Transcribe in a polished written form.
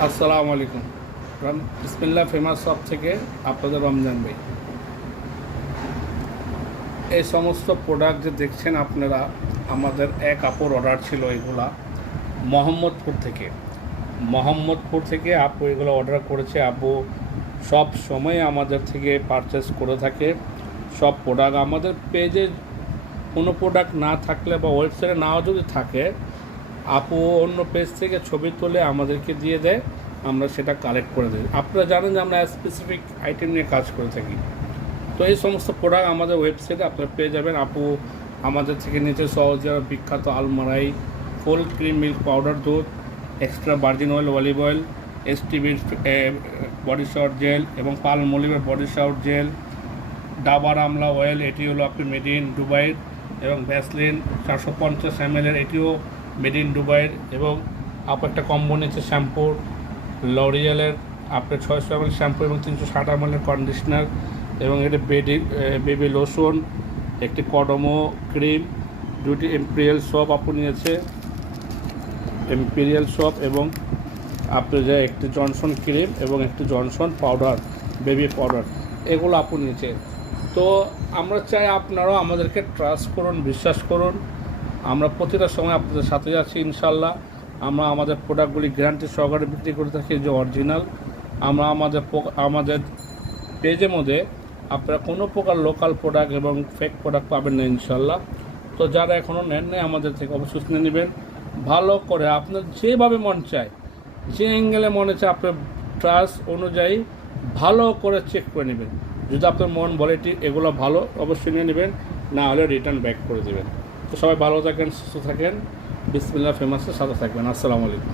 আসসালামু আলাইকুম। বিসমিল্লাহ ফেমাস শপ থেকে আপনাদের রমজান ভাই। এই সমস্ত প্রোডাক্ট যে দেখছেন আপনারা, আমাদের এক আপুর অর্ডার ছিল এগুলা মোহাম্মদপুর থেকে আপু এগুলো অর্ডার করেছে। আপু সব সময় আমাদের থেকে পারচেস করে থাকে সব প্রোডাক্ট। আমাদের পেজে কোনো প্রোডাক্ট না থাকলে বা ওয়েবসাইটে নাও যদি থাকে, আপু অন্য পেজ থেকে ছবি তুলে আমাদেরকে দিয়ে দেয়, আমরা সেটা কালেক্ট করে দিই। আপনারা জানেন যে আমরা স্পেসিফিক আইটেম নিয়ে কাজ করে থাকি। তো এই সমস্ত প্রোডাক্ট আমাদের ওয়েবসাইটে আপনারা পেয়ে যাবেন। আপু আমাদের থেকে নিচে সহজে বিখ্যাত Almarai, full cream milk powder দুধ, extra virgin oil, olive oil, এসটিভির বডি শাওয়ার জেল এবং পালমোলিভের body shower gel, Dabur amla oil, এটি হলো আপনি মেড ইন দুবাইয়ের, এবং ভ্যাসলিন 450 ml এটিও মেড ইন দুবাইয়ের, এবং আপু একটা কম্বো নিচ্ছে শ্যাম্পুর লরিয়েলের আপনার 600 ml শ্যাম্পু এবং 360 ml কন্ডিশনার, এবং এটা বেবি লোশন, একটি কডমো ক্রিম, দুটি এম্পেরিয়াল সোপ আপু নিয়েছে, এম্পেরিয়াল সোপ, এবং আপনি যে একটি জনসন ক্রিম এবং একটি জনসন পাউডার, বেবি পাউডার, এগুলো আপু নিয়েছে। তো আমরা চাই আপনারাও আমাদেরকে ট্রাস্ট করুন, বিশ্বাস করুন। আমরা প্রতিটা সময় আপনাদের সাথে আছি ইনশাল্লাহ। আমরা আমাদের প্রোডাক্টগুলি গ্যারান্টি সহকারে বিক্রি করে থাকি যে অরিজিনাল। আমরা আমাদের পেজের মধ্যে আপনারা কোনো প্রকার লোকাল প্রোডাক্ট এবং ফেক প্রোডাক্ট পাবেন না ইনশাল্লাহ। তো যারা এখনও নেন নাই আমাদের থেকে অবশ্যই নিয়ে নেবেন। ভালো করে আপনার যেভাবে মন চায়, যে অ্যাঙ্গেলে মনে চায়, আপনার ট্রাস্ট অনুযায়ী ভালো করে চেক করে নেবেন। যদি আপনার মন বলে এগুলো ভালো, অবশ্যই নিয়ে নেবেন, না হলে রিটার্ন ব্যাক করে দেবেন। তো সবাই ভালো থাকেন, সুস্থ থাকেন, বিসমিল্লাহ ফেমাসের সাথে থাকবেন। আসসালামু আলাইকুম।